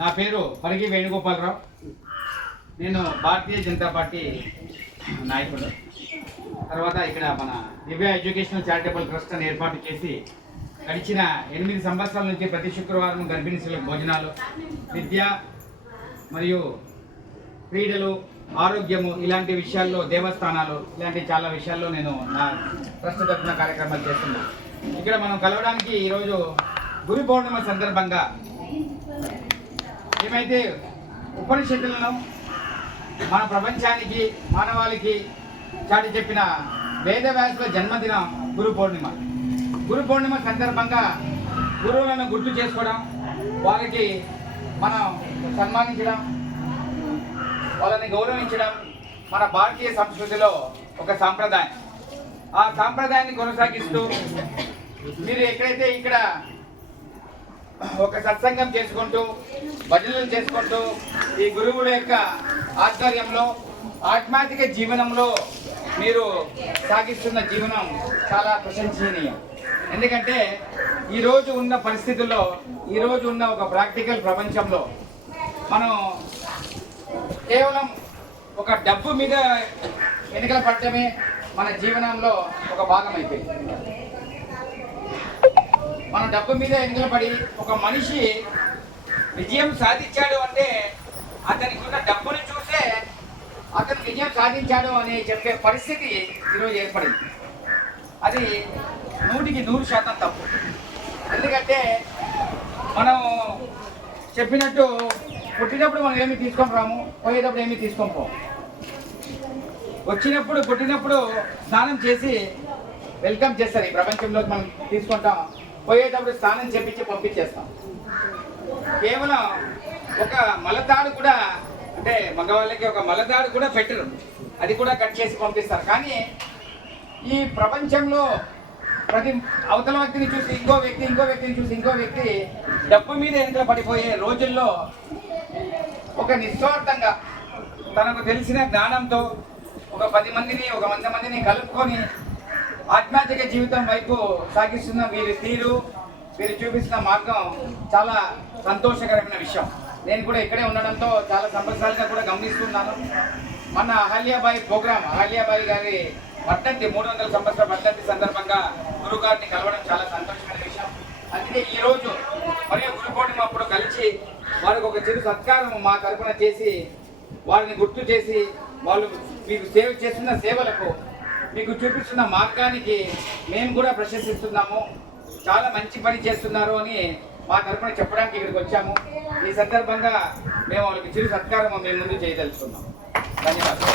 నా పేరు పరిగి వేణుగోపాలరావు. నేను భారతీయ జనతా పార్టీ నాయకుడు. తర్వాత ఇక్కడ మన దివ్య ఎడ్యుకేషనల్ చారిటబుల్ ట్రస్ట్ అని ఏర్పాటు చేసి గడిచిన 8 సంవత్సరాల నుంచి ప్రతి శుక్రవారం గర్భిణీ స్త్రీలకు భోజనాలు, విద్య మరియు క్రీడలు, ఆరోగ్యము ఇలాంటి విషయాల్లో, దేవస్థానాలు ఇలాంటి చాలా విషయాల్లో నేను నా ట్రస్ట్ తరఫున కార్యక్రమాలు చేస్తున్నాను. ఇక్కడ మనం కలవడానికి ఈరోజు గురు పౌర్ణిమ సందర్భంగా ఏమైతే ఉపనిషత్తులను మన ప్రపంచానికి, మానవాళికి చాటి చెప్పిన వేదవ్యాసుల జన్మదినం గురు పౌర్ణిమ. గురు పౌర్ణిమ సందర్భంగా గురువులను గుర్తు చేసుకోవడం, వాళ్ళకి మనం సన్మానించడం, వాళ్ళని గౌరవించడం మన భారతీయ సంస్కృతిలో ఒక సాంప్రదాయం. ఆ సాంప్రదాయాన్ని కొనసాగిస్తూ మీరు ఎక్కడైతే ఇక్కడ ఒక సత్సంగం చేసుకుంటూ, భజనలు చేసుకుంటూ ఈ గురువుల యొక్క ఆధ్వర్యంలో ఆధ్యాత్మిక జీవనంలో మీరు సాగిస్తున్న జీవనం చాలా ప్రశంసనీయం. ఎందుకంటే ఈరోజు ఉన్న పరిస్థితుల్లో, ఈరోజు ఉన్న ఒక ప్రాక్టికల్ ప్రపంచంలో మనం కేవలం ఒక డబ్బు మీద వెనుకల పడటమే మన జీవనంలో ఒక భాగం అయిపోయింది. మన డబ్బు మీద వెనుకల పడి ఒక మనిషి విజయం సాధించాడు అంటే అతనికి ఉన్న డబ్బుని చూసే అతను విజయం సాధించాడు అని చెప్పే పరిస్థితి ఈరోజు ఏర్పడింది. అది 100% తప్పు. ఎందుకంటే మనం చెప్పినట్టు పుట్టినప్పుడు మనం ఏమి తీసుకొని రాము, పోయేటప్పుడు ఏమి తీసుకొని పోము. పుట్టినప్పుడు స్నానం చేసి వెల్కమ్ చేస్తారు. ఈ ప్రపంచంలోకి మనం తీసుకుంటాం. పోయేటప్పుడు స్నానం చేపించి పంపించేస్తాం. కేవలం ఒక మలతాడు కూడా, అంటే మగవాళ్ళకి ఒక మలతాడు కూడా పెట్టరు, అది కూడా కట్ చేసి పంపిస్తారు. కానీ ఈ ప్రపంచంలో ప్రతి అవతల వ్యక్తిని చూసి ఇంకో వ్యక్తిని చూసి ఇంకో వ్యక్తి డబ్బు మీద వెనుకల పడిపోయే రోజుల్లో ఒక నిస్వార్థంగా తనకు తెలిసిన జ్ఞానంతో ఒక 100 మందిని కలుపుకొని ఆధ్యాత్మిక జీవితం వైపు సాగిస్తున్న వీరి తీరు, వీరు చూపిస్తున్న మార్గం చాలా సంతోషకరమైన విషయం. నేను కూడా ఇక్కడే ఉండడంతో చాలా సంవత్సరాలుగా కూడా గమనిస్తున్నాను. మన అహల్యాబాయి ప్రోగ్రాం, అహల్యాబాయి గారి వర్ధంతి 300 సంవత్సరాల వర్ధంతి సందర్భంగా గురువు గారిని కలవడం చాలా సంతోషమైన విషయం. అందుకే ఈరోజు మరియు గురు పౌర్ణిమ అప్పుడు కలిసి వారికి ఒక చిరు సత్కారం మా తరఫున చేసి వారిని గుర్తు చేసి, వాళ్ళు మీకు సేవ చేస్తున్న సేవలకు, మీకు చూపిస్తున్న మార్గానికి మేము కూడా ప్రశంసిస్తున్నాము. చాలా మంచి పని చేస్తున్నారు అని మా తరఫున చెప్పడానికి ఇక్కడికి వచ్చాము. ఈ సందర్భంగా మేము వాళ్ళకి చిరు సత్కారం మేము ముందు చేయదలుచుకున్నాం. ధన్యవాదాలు.